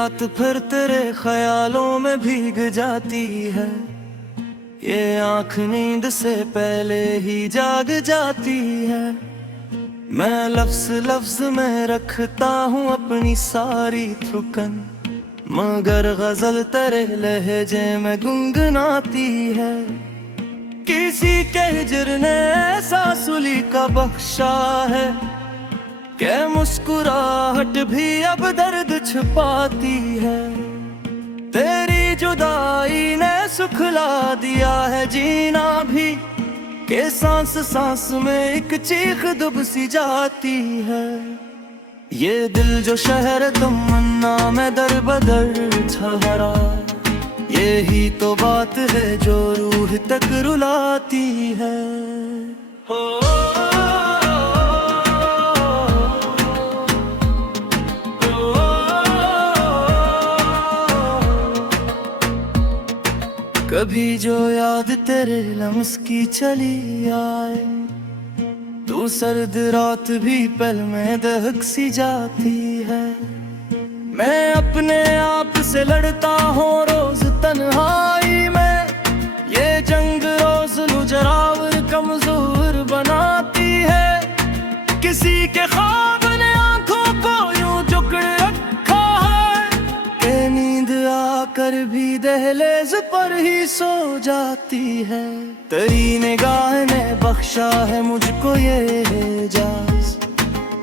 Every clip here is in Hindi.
रात फिर तेरे ख्यालों में भीग जाती है, ये आँख नींद से पहले ही जाग जाती है। मैं लफ्ज लफ्ज में रखता हूँ अपनी सारी थुकन, मगर गजल तेरे लहजे में गुनगुनाती है। किसी के हिजर ने ऐसा सुली का बख्शा है कि मुस्कुराहट भी अब दर्द छुपाती है। तेरी जुदाई ने सुखला दिया है जीना भी, के सांस सांस में एक चीख दुब सी जाती है। ये दिल जो शहर तमन्ना में दर बदर ठहरा, यही तो बात है जो रूह तक रुलाती है। हो कभी जो याद तेरे लम्स की चली आए, तू सर्द रात भी पल में दहक सी जाती है। मैं अपने आप से लड़ता हूँ रोज तन्हाई में, ये जंग रोज लुजरावर कमजोर बनाती है। किसी के ख्वाब ने आंखों को यूं जकड़ रखा है कि नींद आकर भी दहलीज पर ही सो जाती है। तेरी निगाह ने बख्शा है मुझको ये एजाज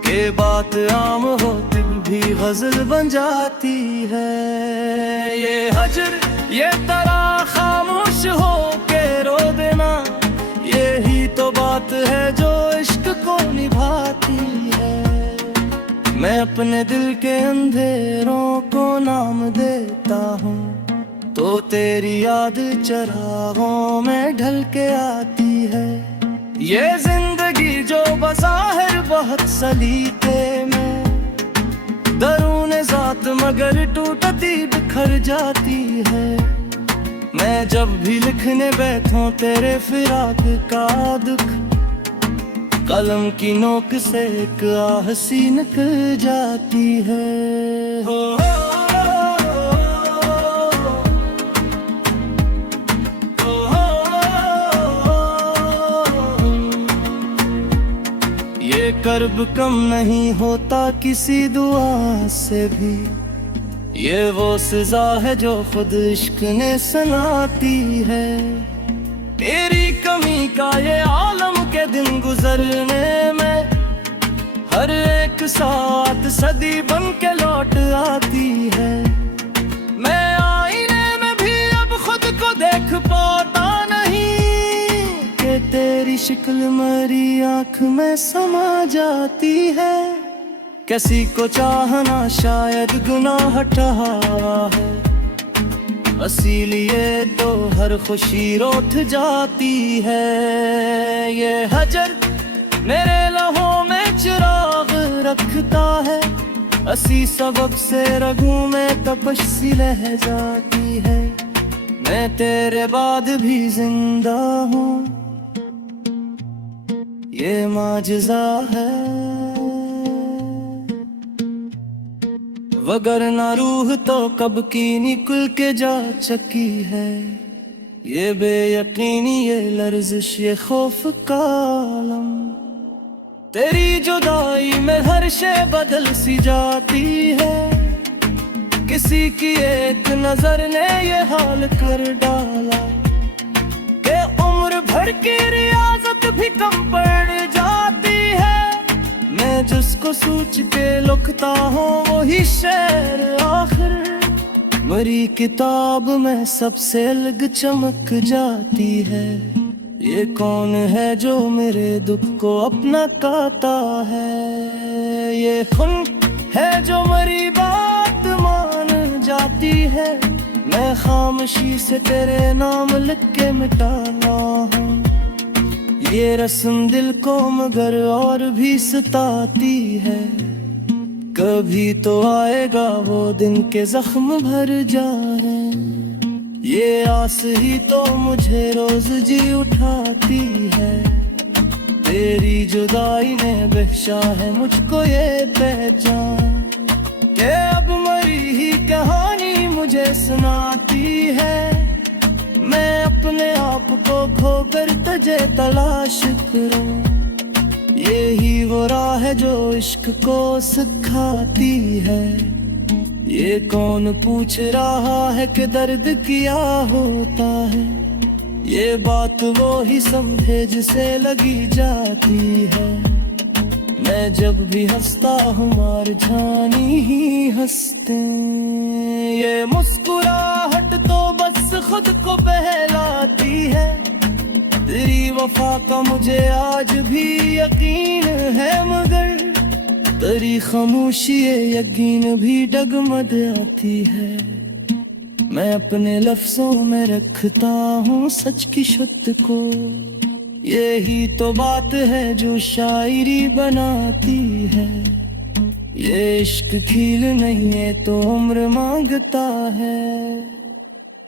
के बात आम होती भी गजल बन जाती है। ये हजर ये तरह खामोश हो के रो देना, यही तो बात है जो इश्क को निभाती है। मैं अपने दिल के अंधेरों को नाम देता हूँ, तो तेरी याद चरागों में ढल के आती है। ये जिंदगी जो बज़ाहिर बहुत सलीके में, दरूने ज़ात मगर टूटती बिखर जाती है। मैं जब भी लिखने बैठूं तेरे फिराक का दुख, कलम की नोक से एक आह सी निकल जाती है। हो ये कर्ब कम नहीं होता किसी दुआ से भी, ये वो सजा है जो खुद इश्क ने सुनाती है। तेरी कमी का ये आलम के दिन गुजरने में, हर एक साथ सदी बन के लौट आती है। मैं आईने में भी अब खुद को देख पाता नहीं, कि तेरी शक्ल मेरी आँख में समा जाती है। किसी को चाहना शायद गुनाह ठहरा है, इसीलिए तो हर खुशी रूठ जाती है। ये हजर मेरे लहों में चिराग रखता है, इसी सबब से रगों में तपश सी लह जाती है। मैं तेरे बाद भी जिंदा हूँ, ये माजज़ा है। वगरना रूह तो कब की निकल के जा चकी है। ये बेयकीनी ये लर्ज़िश ये खौफ का आलम, तेरी जुदाई में हर शे बदल सी जाती है। किसी की एक नजर ने ये हाल कर डाला, कि उम्र भर की रियाजत भी कम पड़ जाती है। मैं जिसको सोच के लिखता हूँ वही शेर आखिर, मरी किताब में सबसे अलग चमक जाती है। ये कौन है जो मेरे दुख को अपना कहता है। ये खून है जो मेरी बात मान जाती है। मैं खामोशी से तेरे नाम लिख के मिटाना हूँ। ये रस्म दिल को मगर और भी सताती है। कभी तो आएगा वो दिन के जख्म भर जाए। ये आस ही तो मुझे रोज जी उठाती है। तेरी जुदाई ने बख्शा है मुझको ये पहचान, कि अब मरी ही कहानी मुझे सुनाती है। मैं अपने आप को खोकर तुझे तलाश करूं, यही वो राह है जो इश्क को सिखाती है। ये कौन पूछ रहा है कि दर्द क्या होता है, ये बात वो ही समझे जिसे लगी जाती है। मैं जब भी हंसता हूँ मार जानी ही हंसते, ये मुस्कुराहट तो बस खुद को बहलाती है। तेरी वफा का मुझे आज भी यकीन है, मगर तेरी खामोशी ये यकीन भी डगमगाती है। मैं अपने लफ्जों में रखता हूँ सच की शुद्ध को, यही तो बात है जो शायरी बनाती है। ये इश्क खील नहीं है तो उम्र मांगता है,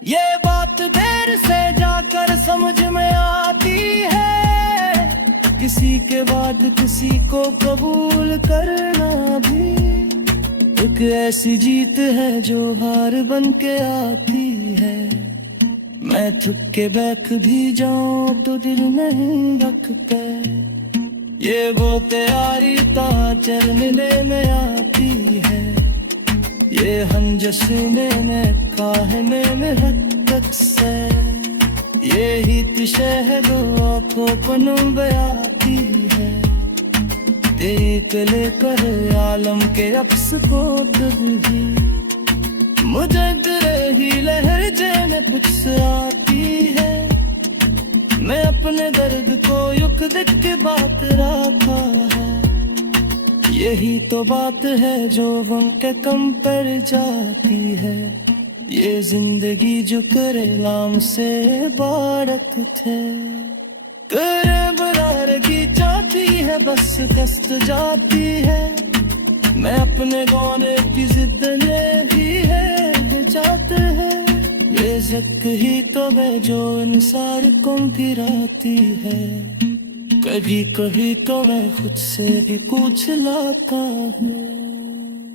ये बात देर से जाकर समझ में आती है। किसी के बाद किसी को कबूल करना भी एक ऐसी जीत है जो हार बन के आती है। मैं थक के बैठ भी जाऊं तो दिल नहीं रखता, ये वो प्यारी ताचर मिले में आती है। ये हम जश्न में काहने में हद से, ये ही शहद आँखों पनम बयाती है। देख लेकर आलम के अक्स को कभी मुझे ही लहर जैन कुछ आती है। मैं अपने दर्द को युक दिख के बात रखा है, यही तो बात है जो गम के कम पर जाती है। ये जिंदगी जो करे लाम से बारक थे, करे बरार की चाहती है बस कष्ट जाती है। मैं अपने गाने की जिद ने ही है जाते हैं, ये जक ही तो है जो इंसार को गिराती है। कभी कभी तो मैं खुद से भी पूछ लाता है,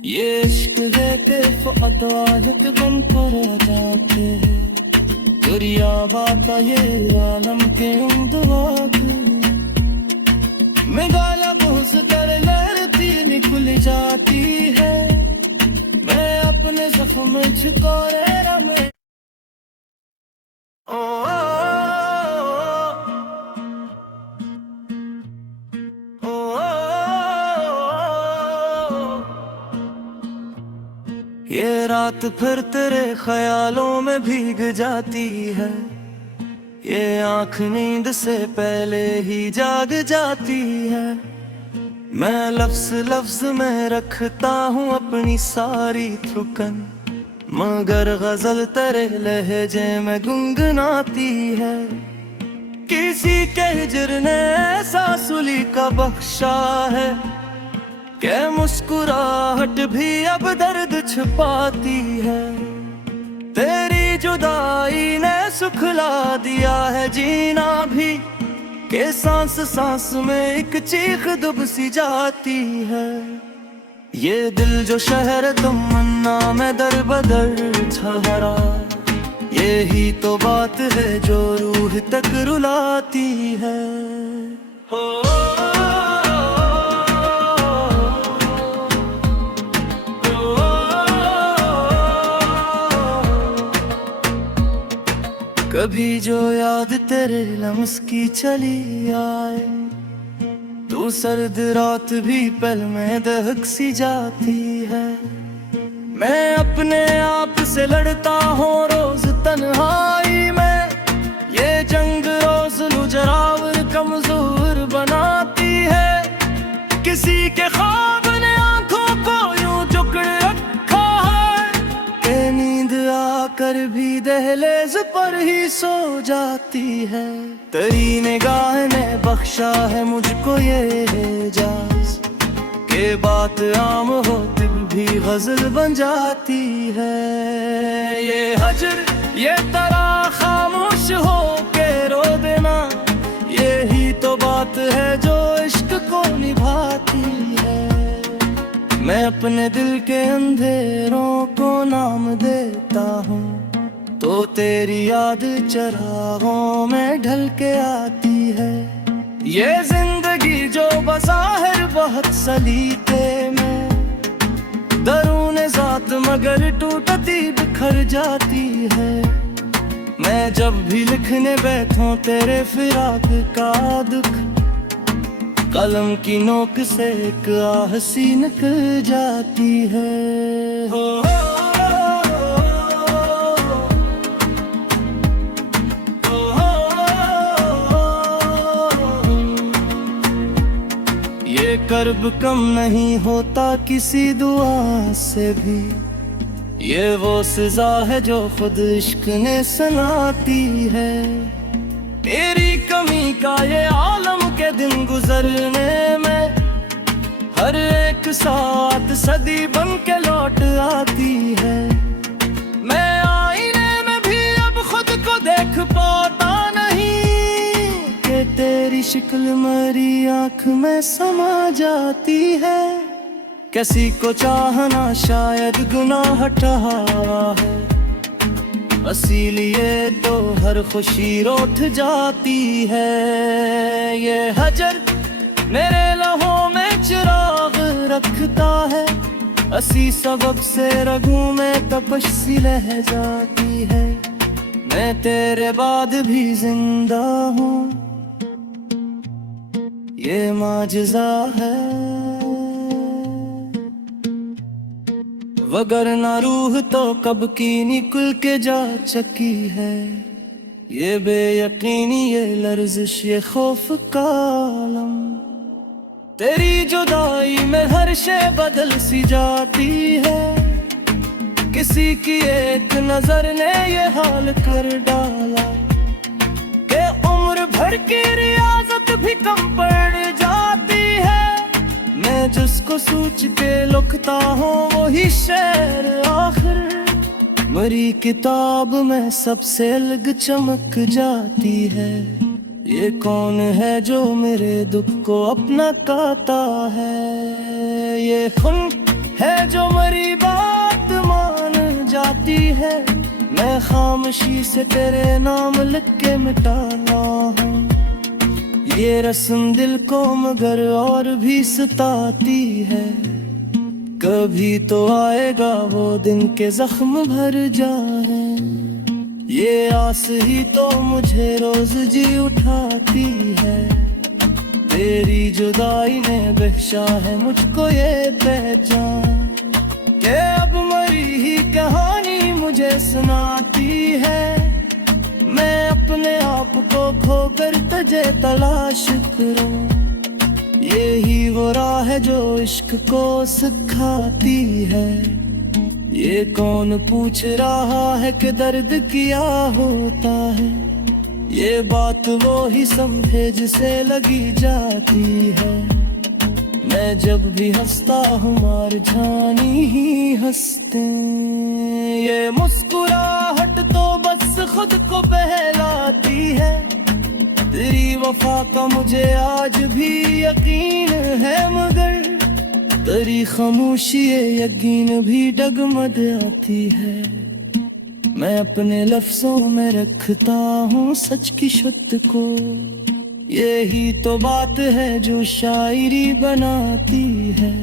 ये इश्क है के फतवाहत बन कर जाते हैं। दुरिया बात ये आलम के उम्दवाग में गाला घुस कर लहरती निकल जाती है। मैं अपने जख्म छिकोरे रमे ये रात फिर तेरे ख्यालों में भीग जाती है, ये आँख नींद से पहले ही जाग जाती है। मैं लफ्ज लफ्ज में रखता हूँ अपनी सारी थुकन, मगर गजल तेरे लहजे में गुनगुनाती है। किसी के हिजर ने ऐसा सुली का बख्शा है कि मुस्कुराहट भी अब दर्द छुपाती है। तेरी जुदाई ने सुखला दिया है जीना भी, कि सांस सांस में एक चीख दुब सी जाती है। ये दिल जो शहर तमन्ना में दर बदर ठहरा, यही तो बात है जो रूह तक रुलाती है। हो कभी जो याद तेरे लम्स की चली आए, तू सर्द रात भी पल में दहक सी जाती है। मैं अपने आप से लड़ता हूँ रोज तन्हाई में, ये जंग रोज मुझरावर कमजोर बनाती है। किसी के ख्वाब ने आंखों को यूं जकड़ रखा है कि नींद आकर भी दहलीज पर ही सो जाती है। तेरी निगाह ने बख्शा है मुझको ये एजाज, के बात आम हो दिल भी गजल बन जाती है। ये हजर ये तरह खामोश हो के रो देना, यही तो बात है जो इश्क को निभाती है। मैं अपने दिल के अंधेरों को नाम देता हूँ, तो तेरी याद चरागों में ढल के आती है। ये जिंदगी जो बज़ाहिर बहुत सलीके में, दरूने ज़ात मगर टूटती बिखर जाती है। मैं जब भी लिखने बैठूं तेरे फिराक का दुख, कलम की नोक से एक आह सी निकल जाती है। हो ये कर्ब कम नहीं होता किसी दुआ से भी, ये वो सजा है जो खुद इश्क ने सुनाती है। तेरी कमी का ये आलम के दिन गुजरने में, हर एक साथ सदी बन के लौट आती है। मैं आईने में भी अब खुद को देख पाता नहीं, कि तेरी शक्ल मेरी आँख में समा जाती है। किसी को चाहना शायद गुनाह ठहरा है, इसीलिए तो हर खुशी रूठ जाती है। ये हजर मेरे लहों में चिराग रखता है, इसी सबब से रगों में तपश सी लह जाती है। मैं तेरे बाद भी जिंदा हूँ, ये माजज़ा है। वगरना रूह तो कब की निकल के जा चकी है। ये बेयकीनी, ये लर्जिश, ये खौफ का आलम, तेरी जुदाई में हर शय बदल सी जाती है। किसी की एक नजर ने ये हाल कर डाला, कि उम्र भर की रियाजत भी कम पड़ जाती है। मैं जिसको सोच के लिखता हूँ वही शेर आखिर मरी किताब में सबसे अलग चमक जाती है। ये कौन है जो मेरे दुख को अपना कहता है, ये खून है जो मेरी बात मान जाती है। मैं खामोशी से तेरे नाम लिख के मिटाना हूँ, ये रस्म दिल को मगर और भी सताती है। कभी तो आएगा वो दिन के जख्म भर जाए, ये आस ही तो मुझे रोज जी उठाती है। तेरी जुदाई ने बख्शा है मुझको ये पहचान, कि अब मरी ही कहानी मुझे सुनाती है। मैं अपने आप को खोकर तुझे तलाश करूं, यही वो राह है जो इश्क को सिखाती है। ये कौन पूछ रहा है कि दर्द क्या होता है, ये बात वो ही समझे जिसे लगी जाती है। मैं जब भी हंसता हूँ मार जानी ही हंसते, ये मुस्कुराहट तो बस खुद को बहलाती है। तेरी वफा का मुझे आज भी यकीन है, मगर तेरी खामोशी ये यकीन भी डगमग आती है। मैं अपने लफ्जों में रखता हूँ सच की शुद्ध को, यही तो बात है जो शायरी बनाती है।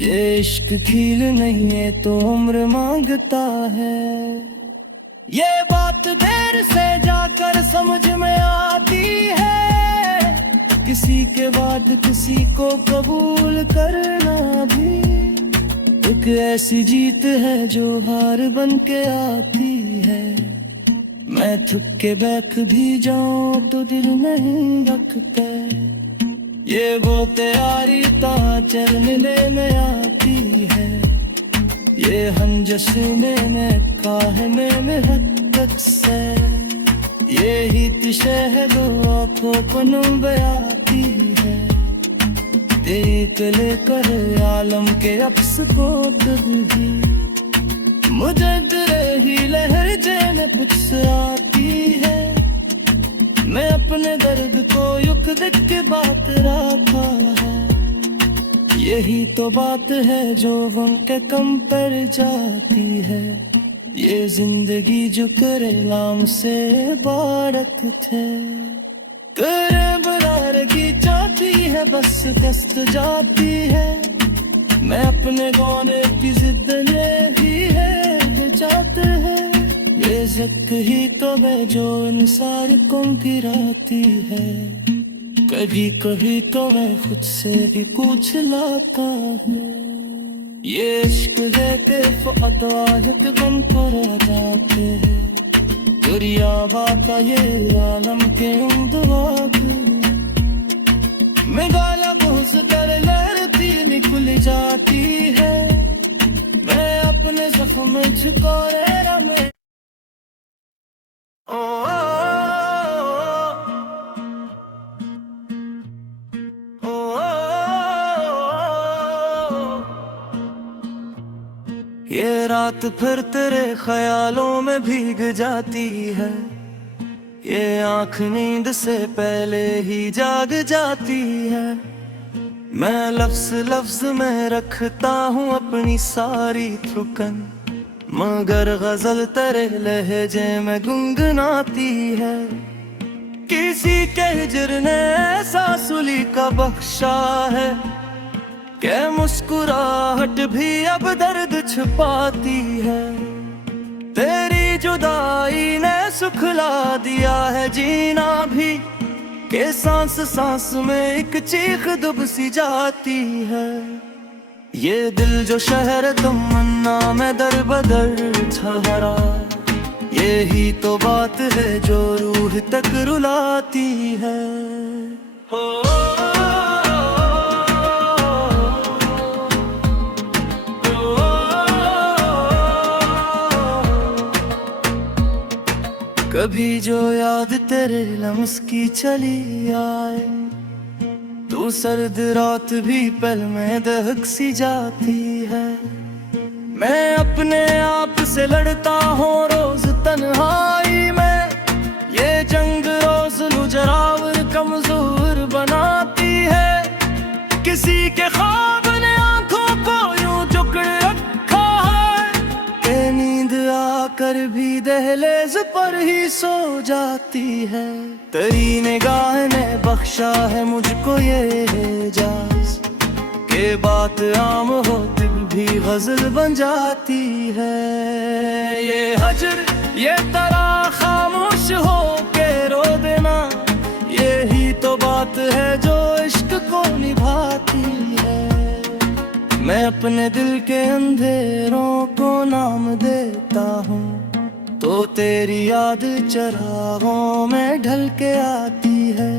ये इश्क खील नहीं है तो उम्र मांगता है, ये बात देर से जाकर समझ में आती है। किसी के बाद किसी को कबूल करना भी एक ऐसी जीत है जो हार बन के आती है। मैं थक के बैठ भी जाऊं तो दिल नहीं रखता, ये वो तैयारी ता चलने में आती है। ये हम जश्न में कहने में हद से, ये ही शहद आँखों पन बयाती है। देख लेकर आलम के अक्स को कभी मुझे ही लहर जैन कुछ आती है। मैं अपने दर्द को युक देख के बात रखा है, यही तो बात है जो गम के कम पर जाती है। ये जिंदगी जो करे लाम से बारत थे, करे बरारगी चाहती है, बस दस्त जाती है। मैं अपने गौने की जिद ने भी है चाहते हैं। ये ज़िद ही तो है जो इंसान को गिराती है। कभी कभी तो मैं खुद से भी पूछ लाता हूँ, ये इश्क है कि फ़ायद गम को रह जाते हैं। दुनिया बाका ये आलम के उम्दवाक में गाला घुस कर लहरती निकल जाती है। मैं अपने जख्म छुपाए रमे ये रात फिर तेरे ख्यालों में भीग जाती है। ये आँख नींद से पहले ही जाग जाती है। मैं लफ्ज़ लफ्ज़ में रखता हूँ अपनी सारी थुकन, मगर गजल तेरे लहजे में गुनगुनाती है। किसी के हिजर ने ऐसा सुली का बख्शा है कि मुस्कुराहट भी अब दर्द छुपाती है। तेरी जुदाई ने सुखला दिया है जीना भी, कि सांस सांस में एक चीख दुब सी जाती है। ये दिल जो शहर तमन्ना में दर बदर ठहरा, यही तो बात है जो रूह तक रुलाती है। हो कभी जो याद तेरे लम्स की चली आए, तू सर्द रात भी पल में दहक सी जाती है। मैं अपने आप से लड़ता हूँ रोज तन्हाई में, ये जंग रोज मुझरावर कमजोर बनाती है। किसी के ख्वाब ने आंखों को यूं जुकड़ रखा है कि नींद आकर भी दहलीज पर ही सो जाती है। तेरी निगाह ने बख्शा है मुझको ये एजाज, के बात आम होती भी गजल बन जाती है। ये हजर ये तरा खामोश हो के रो देना, यही तो बात है जो इश्क को निभाती है। मैं अपने दिल के अंधेरों को नाम देता हूँ, तो तेरी याद चरागों में ढल के आती है।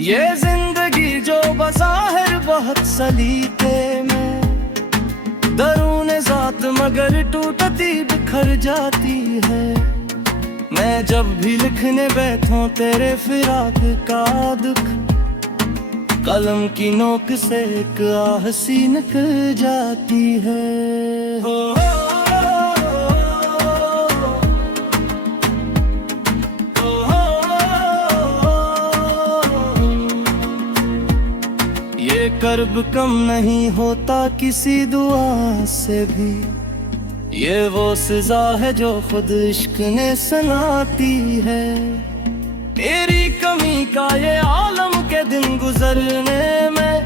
ये जिंदगी जो बज़ाहिर बहुत सलीके में, दरूने ज़ात मगर टूटती बिखर जाती है। मैं जब भी लिखने बैठूं तेरे फिराक का दुख, कलम की नोक से एक आह सी निकल जाती है। हो ये कर्ब कम नहीं होता किसी दुआ से भी, ये वो सजा है जो खुद इश्क ने सुनाती है। तेरी कमी का ये आलम के दिन गुजरने में,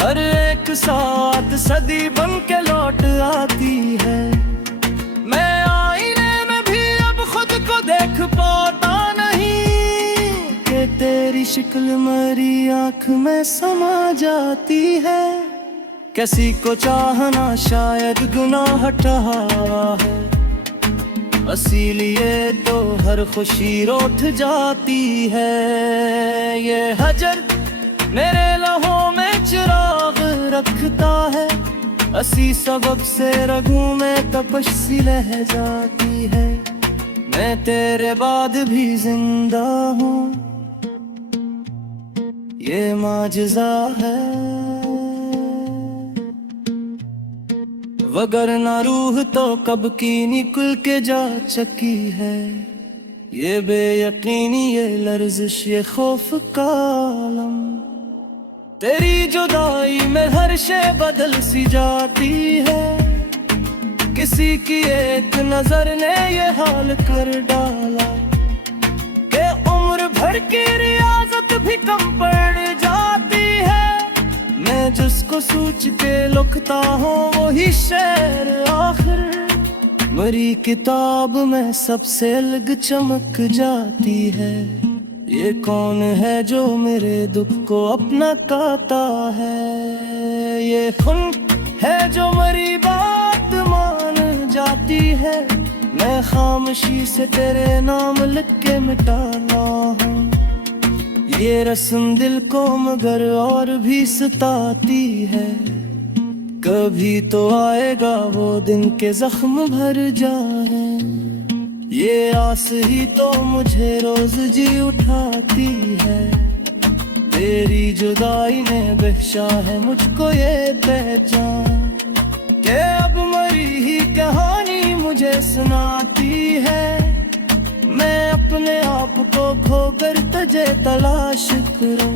हर एक साथ सदी बन के लौट आती है। मैं आईने में भी अब खुद को देख पाता नहीं, कि तेरी शक्ल मेरी आँख में समा जाती है। किसी को चाहना शायद गुनाह ठहरा है, इसीलिए तो हर खुशी रूठ जाती है। ये हजर मेरे लहों में चिराग रखता है, इसी सबब से रगों में तपश सी लह जाती है। मैं तेरे बाद भी जिंदा हूँ, ये माजज़ा है। वगरना रूह तो कब की निकल के जा चकी है। ये बेयकीनी ये लर्जिश ये खौफ का आलम, तेरी जुदाई में हर शय बदल सी जाती है, किसी की एक नजर ने ये हाल कर डाला कि उम्र भर की रियाजत भी कम पड़ जाती है। मैं जिसको सोच के लिखता हूँ वही शेर आखिर मरी किताब में सबसे अलग चमक जाती है। ये कौन है जो मेरे दुख को अपना कहता है, ये खून है जो मरी बात मान जाती है। मैं खामोशी से तेरे नाम लिख के मिटाना हूँ, ये रस्म दिल को मगर और भी सताती है। कभी तो आएगा वो दिन के जख्म भर जाए, ये आस ही तो मुझे रोज जी उठाती है। तेरी जुदाई ने बख्शा है मुझको ये पहचान कि अब मरी ही कहानी मुझे सुनाती है। मैं अपने आप को खोकर तुझे तलाश करूं,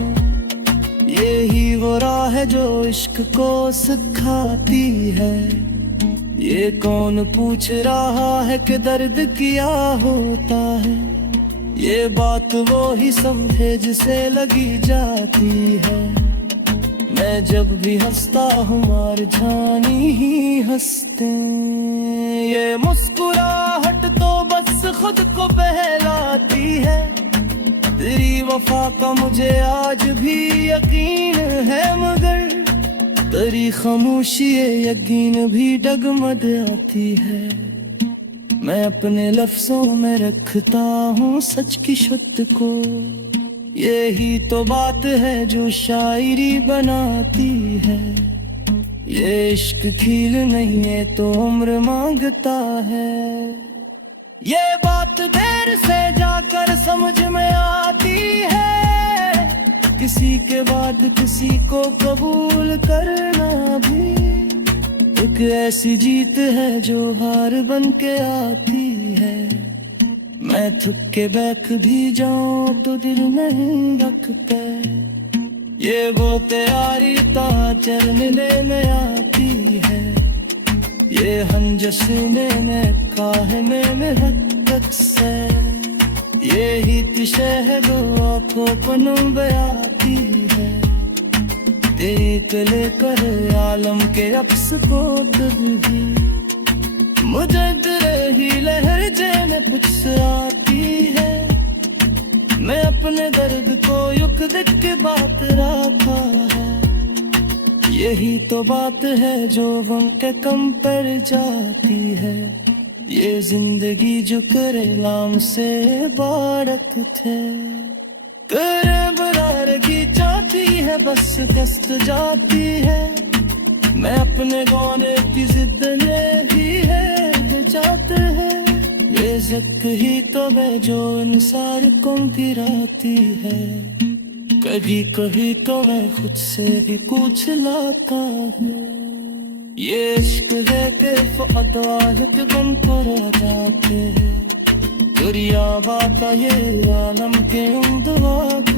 यही वो राह है जो इश्क को सिखाती है। ये कौन पूछ रहा है कि दर्द क्या होता है, ये बात वो ही समझे जिसे लगी जाती है। मैं जब भी हंसता हूँ मार जानी ही हंसते, ये मुस्कुराहट तो बस खुद को बहलाती है। तेरी वफा का मुझे आज भी यकीन है, मगर तेरी खामोशी यकीन भी डगमग आती है। मैं अपने लफ्जों में रखता हूँ सच की शुद्ध को, यही तो बात है जो शायरी बनाती है। ये इश्क खील नहीं है तो उम्र मांगता है, ये बात देर से जाकर समझ में आती है। किसी के बाद किसी को कबूल करना भी एक ऐसी जीत है जो हार बन के आती है। मैं थक के बैठ भी जाऊं तो दिल नहीं रखता, ये वो तैयारी ता चलने में आती है। ये हम जश्न में कहने में हद से, ये ही तिशे है जो आँखों पर आती है। देख लेकर आलम के अक्स को भी मुझे तेरे ही लहर जेने पुछ आती है। मैं अपने दर्द को युक देख के बात रखा है, यही तो बात है जो गम के कम पड़ जाती है। ये जिंदगी जो करे लाम से बारक थे, करे बरार की चाहती है बस कस्त जाती है। मैं अपने गाने की जिद ने ही है जाते हैं, ये ज़िक्र ही तो है जो इंसान को गिराती है। कभी कभी तो मैं खुद से भी कुछ लाता है, ये इश्क है कि फ़ादाहिक बन कर आ जाते हैं। दुनिया बात ये आलम के उम्दवाद